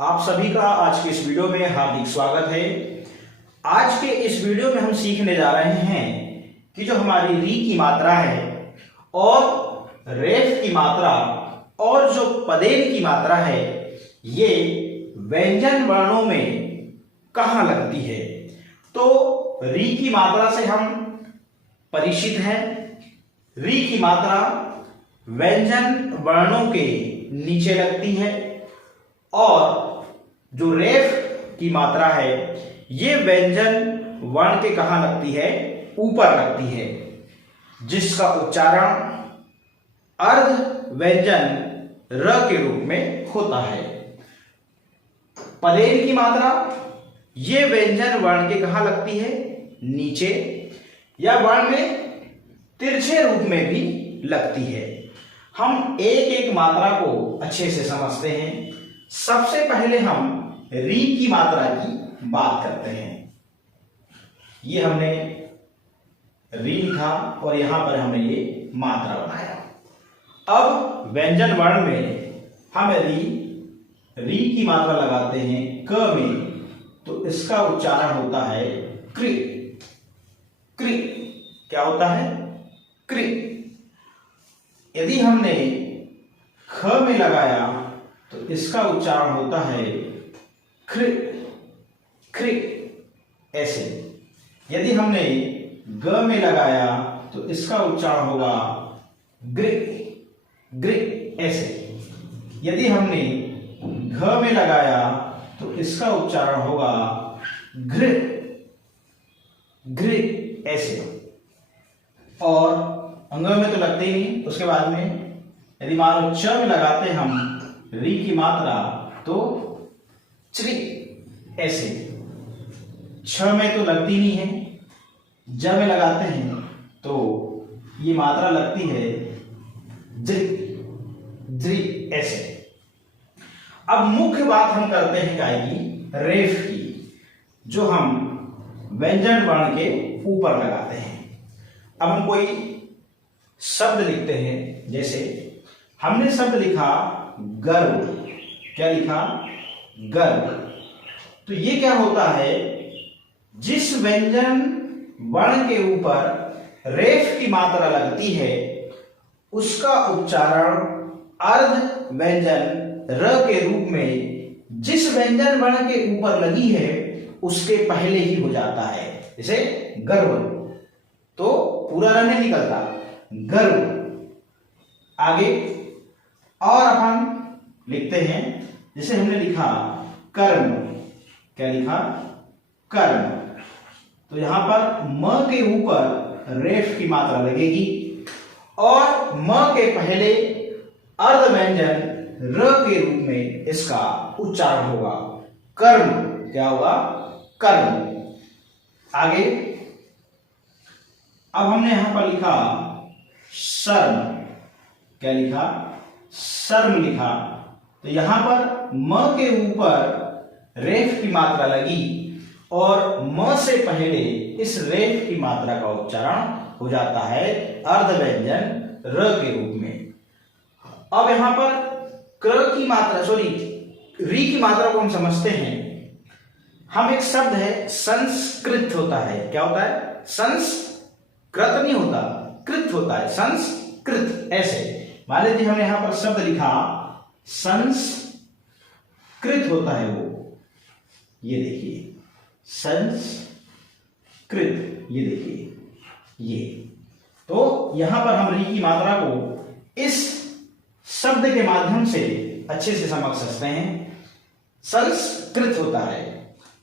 आप सभी का आज के इस वीडियो में हार्दिक स्वागत है। आज के इस वीडियो में हम सीखने जा रहे हैं कि जो हमारी री की मात्रा है और रेफ की मात्रा और जो पदेन की मात्रा है ये व्यंजन वर्णों में कहाँ लगती है। तो री की मात्रा से हम परिचित हैं। री की मात्रा व्यंजन वर्णों के नीचे लगती है और जो रेफ की मात्रा है ये व्यंजन वर्ण के कहां लगती है, ऊपर लगती है, जिसका उच्चारण अर्ध व्यंजन र के रूप में होता है। पदेन की मात्रा ये व्यंजन वर्ण के कहां लगती है, नीचे या वर्ण में तिरछे रूप में भी लगती है। हम एक एक मात्रा को अच्छे से समझते हैं। सबसे पहले हम री की मात्रा की बात करते हैं। ये हमने री लिखा और यहां पर हमने ये मात्रा बनाया। अब व्यंजन वर्ण में हम यदि री की मात्रा लगाते हैं क में तो इसका उच्चारण होता है क्रि। क्रि क्या होता है, क्रि। यदि हमने ख में लगाया तो इसका उच्चारण होता है क्रि, क्रि, ऐसे। यदि हमने ग में लगाया तो इसका उच्चारण होगा ग्रि, ग्रि, ऐसे। यदि हमने घ में लगाया तो इसका उच्चारण होगा घृ, घृ, ऐसे। और अंग में तो लगते ही नहीं। उसके बाद में यदि मान लो च में लगाते हैं हम री की मात्रा तो च्रि, ऐसे। छ में तो लगती नहीं है। ज में लगाते हैं तो ये मात्रा लगती है ज्रि, ज्रि, ऐसे। अब मुख्य बात हम करते हैं काय की, रेफ की, जो हम व्यंजन वर्ण के ऊपर लगाते हैं। अब हम कोई शब्द लिखते हैं। जैसे हमने शब्द लिखा गर्व। क्या लिखा, गर्व। तो ये क्या होता है, जिस व्यंजन वर्ण के ऊपर रेफ की मात्रा लगती है उसका उच्चारण अर्ध व्यंजन र के रूप में जिस व्यंजन वर्ण के ऊपर लगी है उसके पहले ही हो जाता है। जैसे गर्व तो पूरा र नहीं निकलता, गर्व। आगे और अपन लिखते हैं। जैसे हमने लिखा कर्म। क्या लिखा, कर्म। तो यहां पर म के ऊपर रेफ की मात्रा लगेगी और म के पहले अर्ध व्यंजन र के रूप में इसका उच्चारण होगा कर्म। क्या होगा, कर्म। आगे अब हमने यहां पर लिखा शर्म। क्या लिखा, शर्म लिखा। तो यहां पर म के ऊपर रेफ की मात्रा लगी और म से पहले इस रेफ की मात्रा का उच्चारण हो जाता है अर्ध व्यंजन र के रूप में। अब यहां पर क्र की मात्रा, री की मात्रा को हम समझते हैं। हम एक शब्द है संस्कृत होता है। क्या होता है, संस्कृत नहीं होता, कृत होता है, संस्कृत, ऐसे। मान लीजिए हमने यहां पर शब्द लिखा संस्कृत होता है वो, ये देखिए संस्कृत, ये देखिए ये। तो यहां पर हम री की मात्रा को इस शब्द के माध्यम से अच्छे से समझ सकते हैं। संस्कृत होता है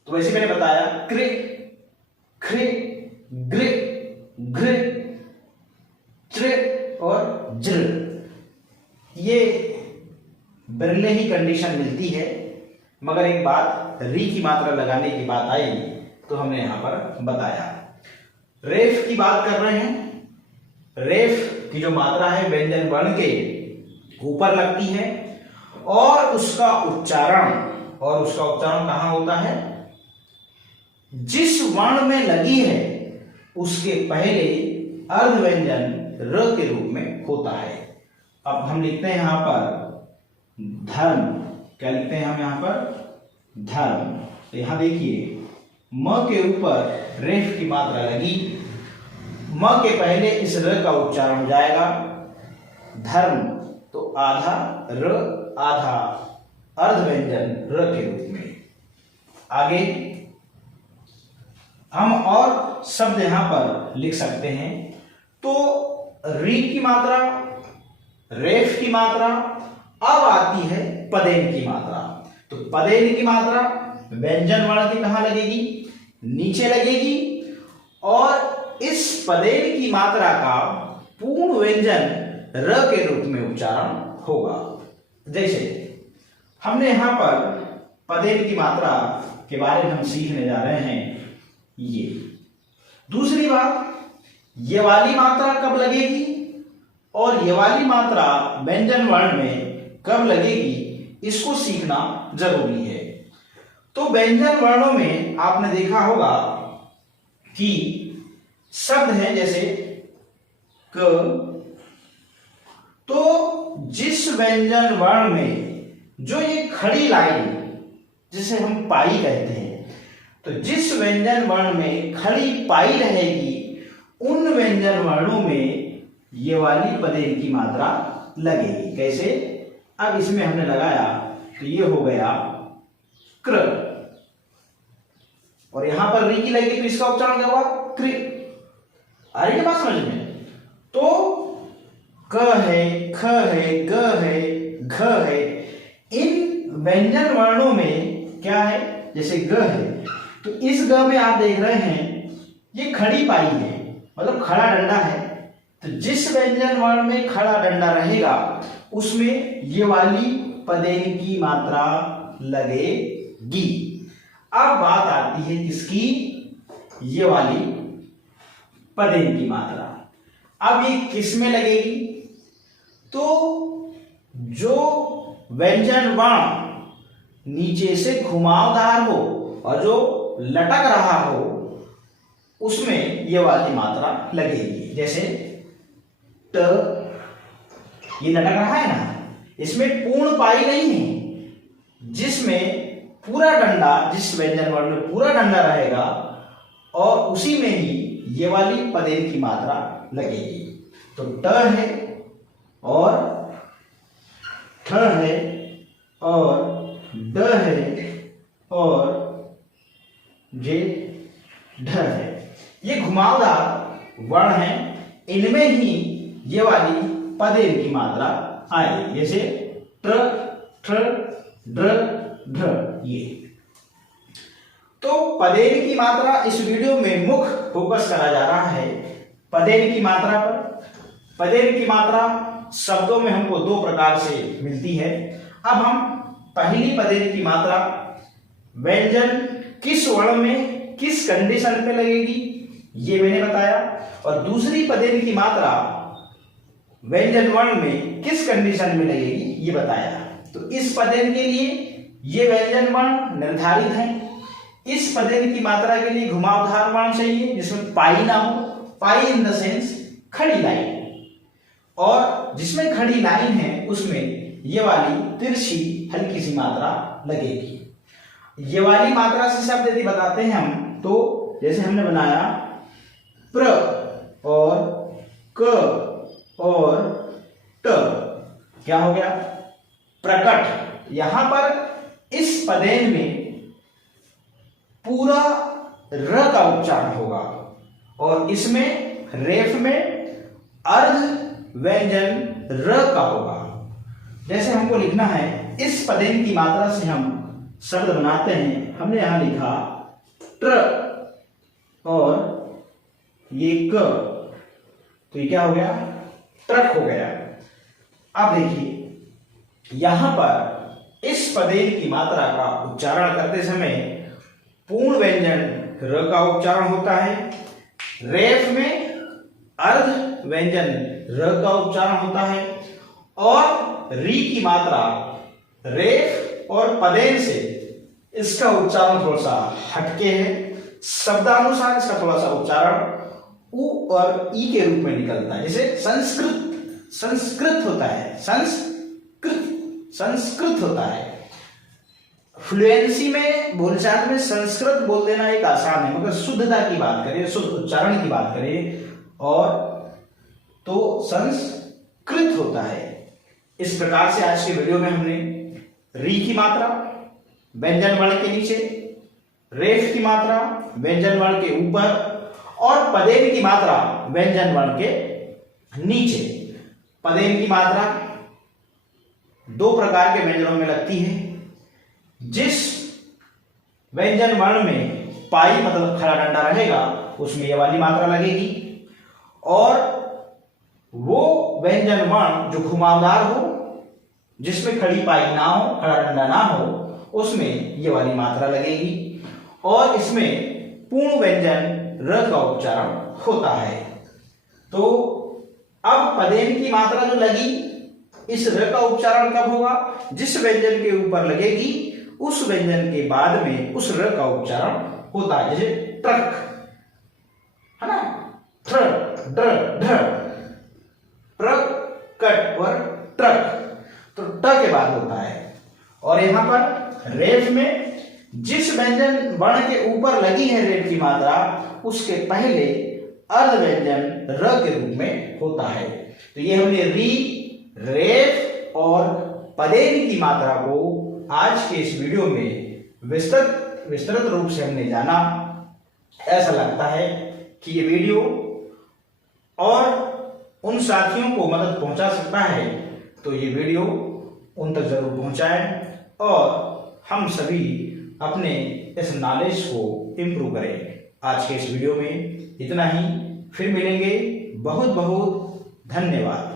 तो वैसे मैंने बताया क्रि, ख्रि, ग्रि, घृ, च्र और ज्र। ये बिरले ही कंडीशन मिलती है, मगर एक बात, री की मात्रा लगाने की बात आई तो हमने यहां पर बताया। रेफ की बात कर रहे हैं। रेफ की जो मात्रा है व्यंजन वर्ण के ऊपर लगती है और उसका उच्चारण कहां होता है, जिस वर्ण में लगी है उसके पहले अर्ध व्यंजन र के रूप में होता है। अब हम लिखते हैं यहां पर धर्म। क्या लिखते हैं हम यहां पर, धर्म। तो यहां देखिए म के ऊपर रेफ की मात्रा लगी, म के पहले इस र का उच्चारण हो जाएगा धर्म, तो आधा र आधा अर्ध व्यंजन र के रूप में। आगे हम और शब्द यहां पर लिख सकते हैं। तो री की मात्रा, रेफ की मात्रा, अब आती है पदेन की मात्रा। तो पदेन की मात्रा व्यंजन वर्ण की कहां लगेगी? नीचे लगेगी, और इस पदेन की मात्रा का पूर्ण व्यंजन र के रूप में उच्चारण होगा। जैसे हमने यहां पर पदेन की मात्रा के बारे में हम सीखने जा रहे हैं ये। दूसरी बात, ये वाली मात्रा कब लगेगी और ये वाली मात्रा व्यंजन वर्ण में कब लगेगी, इसको सीखना जरूरी है। तो व्यंजन वर्णों में आपने देखा होगा कि शब्द हैं जैसे क, तो जिस व्यंजन वर्ण में जो ये खड़ी लाइन जिसे हम पाई कहते हैं, तो जिस व्यंजन वर्ण में खड़ी पाई रहेगी उन व्यंजन वर्णों में ये वाली पदेन की मात्रा लगेगी। कैसे? अब इसमें हमने लगाया तो ये हो गया क्र, और यहां पर री की लगी तो इसका उच्चारण क्या हुआ? क्रि। आ रही है बात समझ में? तो क है, ख है, ग है, घ है, इन व्यंजन वर्णों में क्या है? जैसे ग है, तो इस ग में आप देख रहे हैं ये खड़ी पाई है, मतलब खड़ा डंडा है। तो जिस व्यंजन वर्ण में खड़ा डंडा रहेगा उसमें ये वाली पदेन की मात्रा लगेगी। अब बात आती है किसकी? ये वाली पदेन की मात्रा। अब ये किस में लगेगी? तो जो व्यंजन वर्ण नीचे से घुमावदार हो और जो लटक रहा हो उसमें ये वाली मात्रा लगेगी। जैसे ट, ये लटक रहा है ना, इसमें पूर्ण पाई नहीं है, जिसमें पूरा डंडा, जिस व्यंजन वर्ण में पूरा डंडा रहेगा और उसी में ही ये वाली पदेन की मात्रा लगेगी। तो ट है और ठ है और ड है और जे ढ है, ये घुमावदार वर्ण है, इनमें ही ये वाली पदेन की मात्रा आएगी। जैसे ट्र, ट्र, ड्र, ढ। ये तो पदेन की मात्रा इस वीडियो में मुख्य फोकस करा जा रहा है पदेन की मात्रा पर। पदेन की मात्रा शब्दों में हमको दो प्रकार से मिलती है। अब हम पहली पदेन की मात्रा व्यंजन किस वर्ण में किस कंडीशन पे लगेगी ये मैंने बताया, और दूसरी पदेन की मात्रा व्यंजन वर्ण में किस कंडीशन में लगेगी ये बताया। तो इस पदेन के लिए ये व्यंजन वर्ण निर्धारित है। इस पदेन की मात्रा के लिए घुमावदार वर्ण चाहिए जिसमें पाई ना हो, पाई इन द सेंस खड़ी लाइन, और जिसमें खड़ी लाइन है उसमें ये वाली तिरछी हल्की सी मात्रा लगेगी। ये वाली मात्रा से शब्द यदि बताते हैं हम, तो जैसे हमने बनाया प्र और क और ट, क्या हो गया? प्रकट। यहां पर इस पदेन में पूरा र का उच्चारण होगा और इसमें रेफ में अर्ध व्यंजन र का होगा। जैसे हमको लिखना है, इस पदेन की मात्रा से हम शब्द बनाते हैं। हमने यहां लिखा ट्र और ये क, तो ये क्या हो गया? ट्रक हो गया। अब देखिए यहां पर इस पदेन की मात्रा का उच्चारण करते समय पूर्ण व्यंजन र का उच्चारण होता है, रेफ में अर्ध व्यंजन र का उच्चारण होता है, और री की मात्रा रेफ और पदेन से इसका उच्चारण थोड़ा सा हटके है। शब्दानुसार इसका थोड़ा सा उच्चारण उ और ई के रूप में निकलता है। जैसे संस्कृत होता है, संस्कृत होता है, फ्लुएंसी में, बोलचाल में संस्कृत बोल देना एक आसान है, मगर शुद्धता की बात करें, शुद्ध उच्चारण की बात करें और तो संस्कृत होता है। इस प्रकार से आज के वीडियो में हमने री की मात्रा व्यंजन वर्ण के नीचे, रेफ की मात्रा व्यंजन वर्ण के ऊपर और पदेन की मात्रा व्यंजन वर्ण के नीचे। पदेन की मात्रा दो प्रकार के व्यंजनों में लगती है। जिस व्यंजन वर्ण में पाई मतलब खड़ा डंडा रहेगा उसमें यह वाली मात्रा लगेगी, और वो व्यंजन वर्ण जो घुमावदार हो, जिसमें खड़ी पाई ना हो, खड़ा डंडा ना हो, उसमें ये वाली मात्रा लगेगी। और इसमें पूर्ण व्यंजन र का उच्चारण होता है। तो अब पदेन की मात्रा जो लगी, इस र का उच्चारण कब होगा? जिस व्यंजन के ऊपर लगेगी उस व्यंजन के बाद में उस र का उच्चारण होता है। जैसे ट्रक है ना, ट्र ड्र ढ, ट्रक कट और ट्रक, तो ट के बाद होता है। और यहां पर रेफ में जिस व्यंजन वर्ण के ऊपर लगी है रेफ की मात्रा, उसके पहले अर्ध व्यंजन र के रूप में होता है। तो ये हमने री, रेफ और पदेन की मात्रा को आज के इस वीडियो में विस्तृत रूप से हमने जाना। ऐसा लगता है कि ये वीडियो और उन साथियों को मदद पहुंचा सकता है, तो ये वीडियो उन तक जरूर पहुंचाएं और हम सभी अपने इस नॉलेज को इम्प्रूव करें। आज के इस वीडियो में इतना ही, फिर मिलेंगे। बहुत बहुत धन्यवाद।